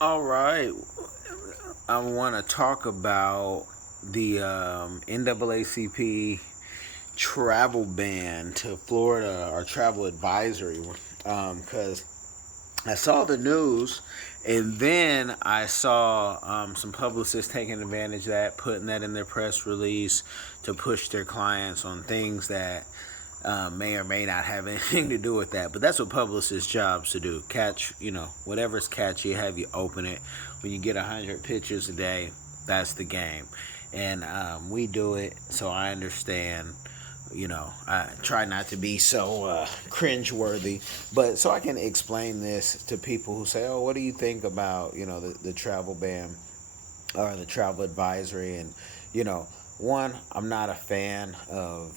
All right. I want to talk about the NAACP travel ban to Florida, or travel advisory, because I saw the news, and then I saw some publicists taking advantage of that, putting that in their press release to push their clients on things that may or may not have anything to do with that. But that's what publicists' jobs to do. Catch, whatever's catchy, have you open it. When you get 100 pictures a day, that's the game. And we do it, so I understand. I try not to be so cringe-worthy, but so I can explain this to people who say, "Oh, what do you think about the travel ban or the travel advisory?" And you know, one, I'm not a fan of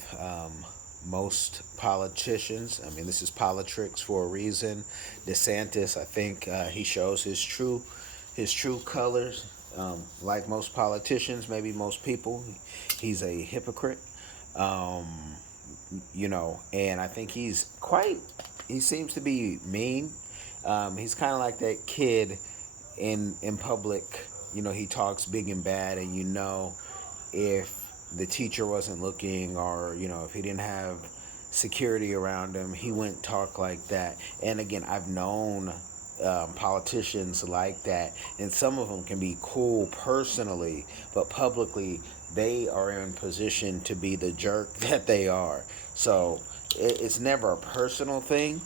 most politicians. I mean, this is politics for a reason. DeSantis, I think he shows his true colors. Like most politicians, maybe most people, he's a hypocrite. Um, and I think he seems to be mean. He's kind of like that kid in public. He talks big and bad, and if the teacher wasn't looking, or if he didn't have security around him, he wouldn't talk like that. And again, I've known politicians like that, and some of them can be cool personally, but publicly they are in position to be the jerk that they are. So it's never a personal thing.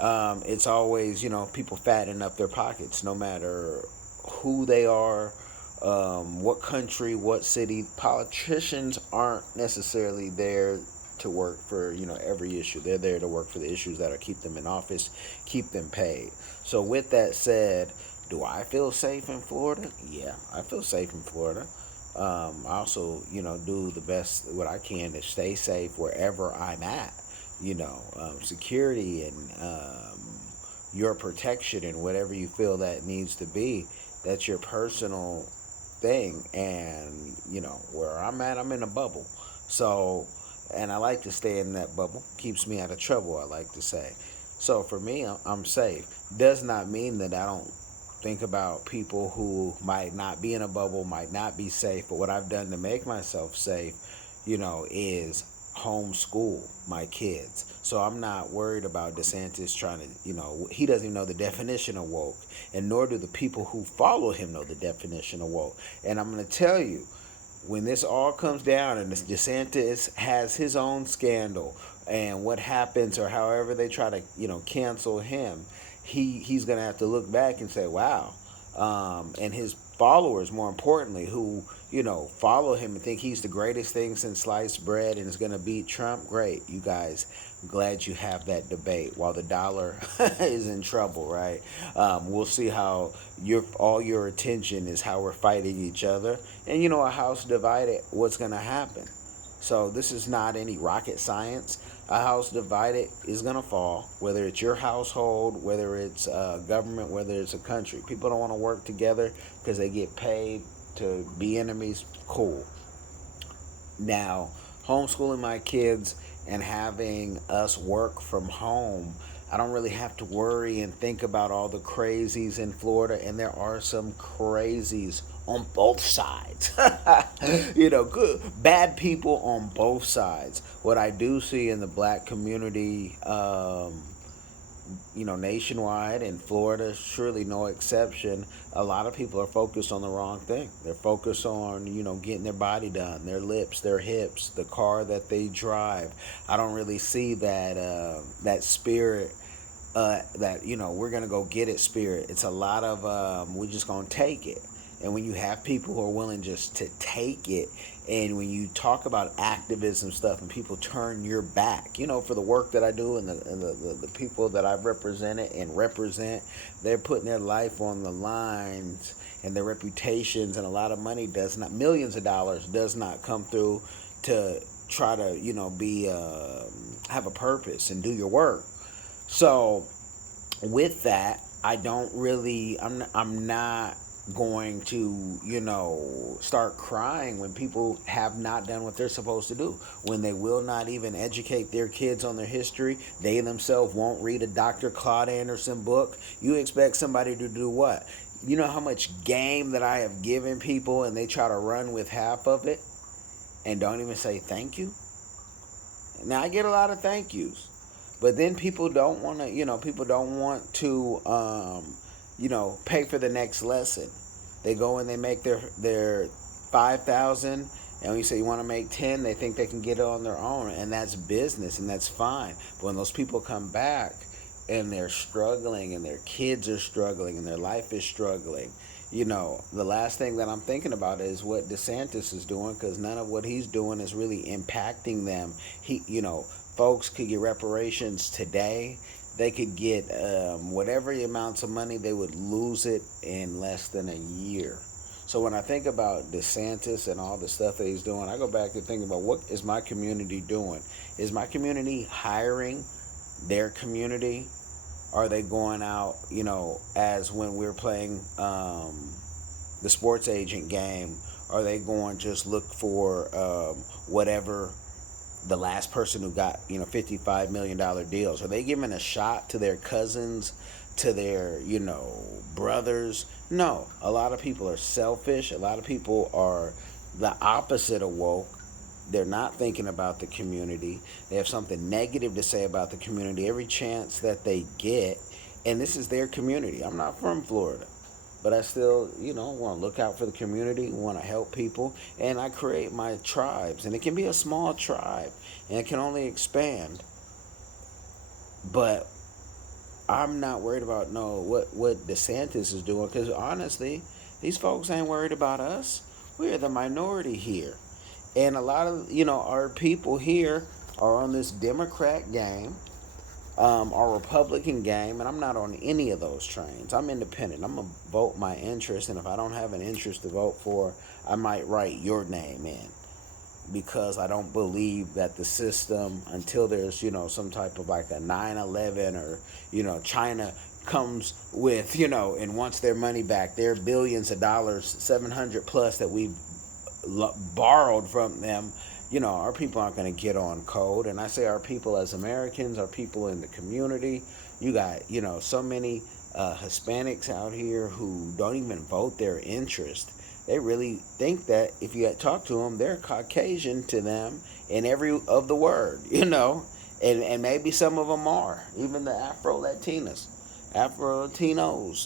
It's always people fattening up their pockets, no matter who they are, what country, what city. Politicians aren't necessarily there to work for every issue. They're there to work for the issues that are keep them in office, keep them paid. So with that said, do I feel safe in Florida? Yeah, I feel safe in Florida. I also do the best what I can to stay safe wherever I'm at. Security and your protection and whatever you feel that needs to be. That's your personal thing. And where I'm at, I'm in a bubble. So, and I like to stay in that bubble. Keeps me out of trouble, I like to say. So for me, I'm safe. Does not mean that I don't think about people who might not be in a bubble, might not be safe. But what I've done to make myself safe, is homeschool my kids. So I'm not worried about DeSantis trying to, he doesn't even know the definition of woke, and nor do the people who follow him know the definition of woke. And I'm going to tell you, when this all comes down and DeSantis has his own scandal and what happens, or however they try to cancel him, he's gonna have to look back and say, wow. And his followers, more importantly, who follow him and think he's the greatest thing since sliced bread and is gonna beat Trump. Great, you guys. I'm glad you have that debate while the dollar is in trouble, right? We'll see how all your attention is how we're fighting each other, and a house divided, what's gonna happen? So this is not any rocket science. A house divided is gonna fall, whether it's your household, whether it's government, whether it's a country. People don't want to work together because they get paid to be enemies. Cool. Now, homeschooling my kids and having us work from home, I don't really have to worry and think about all the crazies in Florida, and there are some crazies on both sides. Good, bad people on both sides. What I do see in the black community, nationwide, and Florida is surely no exception. A lot of people are focused on the wrong thing. They're focused on, getting their body done, their lips, their hips, the car that they drive. I don't really see that spirit. That we're gonna go get it spirit. It's a lot of we're just gonna take it. And when you have people who are willing just to take it, and when you talk about activism stuff and people turn your back, for the work that I do, and the people that I've represented and represent, they're putting their life on the lines, and their reputations, and a lot of money does not, millions of dollars does not come through to try to, be, have a purpose and do your work. So with that, I don't really. I'm not. going to, start crying when people have not done what they're supposed to do, when they will not even educate their kids on their history. They themselves won't read a Dr. Claude Anderson book. You expect somebody to do what? You know how much game that I have given people, and they try to run with half of it and don't even say thank you? Now, I get a lot of thank yous, but then people don't want to, people don't want to, pay for the next lesson. They go and they make their 5,000, and when you say you want to make 10, they think they can get it on their own, and that's business, and that's fine. But when those people come back and they're struggling, and their kids are struggling, and their life is struggling, the last thing that I'm thinking about is what DeSantis is doing, because none of what he's doing is really impacting them. Folks could get reparations today. They could get whatever the amounts of money, they would lose it in less than a year. So when I think about DeSantis and all the stuff that he's doing, I go back and think about, what is my community doing? Is my community hiring their community? Are they going out, as when we're playing the sports agent game? Are they going just look for whatever the last person who got, $55 million deals? Are they giving a shot to their cousins, to their, brothers? No. A lot of people are selfish. A lot of people are the opposite of woke. They're not thinking about the community. They have something negative to say about the community every chance that they get. And this is their community. I'm not from Florida, but I still, want to look out for the community, want to help people. And I create my tribes. And it can be a small tribe, and it can only expand. But I'm not worried about what DeSantis is doing, because honestly, these folks ain't worried about us. We're the minority here. And a lot of, our people here are on this Democrat game, our Republican game, and I'm not on any of those trains. I'm independent. I'm going to vote my interest, and if I don't have an interest to vote for, I might write your name in, because I don't believe that the system, until there's, some type of like a 9/11, or, China comes with, and wants their money back, their billions of dollars, 700 plus that we've borrowed from them, our people aren't going to get on code. And I say our people as Americans, our people in the community. You got, so many Hispanics out here who don't even vote their interest. They really think that if you talk to them, they're Caucasian to them in every of the word, and maybe some of them are, even the Afro-Latinos,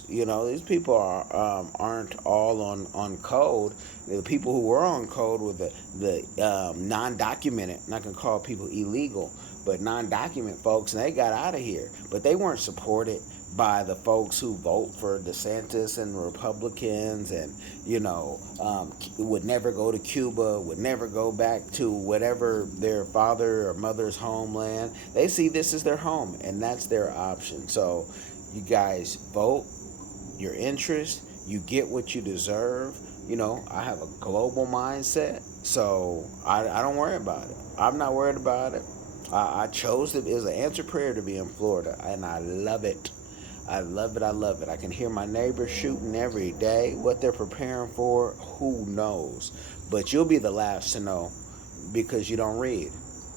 these people aren't all on code. The people who were on code were the non-documented, not going to call people illegal, but non-documented folks, and they got out of here. But they weren't supported by the folks who vote for DeSantis and Republicans, and, would never go to Cuba, would never go back to whatever their father or mother's homeland. They see this as their home, and that's their option. So you guys vote your interest. You get what you deserve. I have a global mindset, so I don't worry about it. I'm not worried about it. I chose it as an answered prayer to be in Florida, and I love it. I love it. I love it. I can hear my neighbors shooting every day. What they're preparing for, who knows? But you'll be the last to know, because you don't read,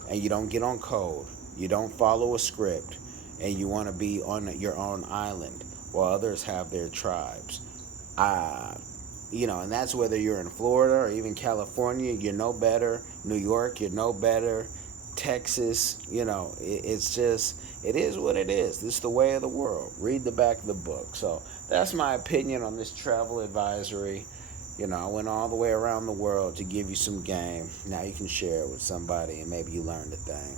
and you don't get on code. You don't follow a script, and you want to be on your own island while others have their tribes. And that's whether you're in Florida or even California, you're no better. New York, you're no better. Texas, it's just, it is what it is. This is the way of the world. Read the back of the book. So that's my opinion on this travel advisory. I went all the way around the world to give you some game. Now you can share it with somebody, and maybe you learned a thing.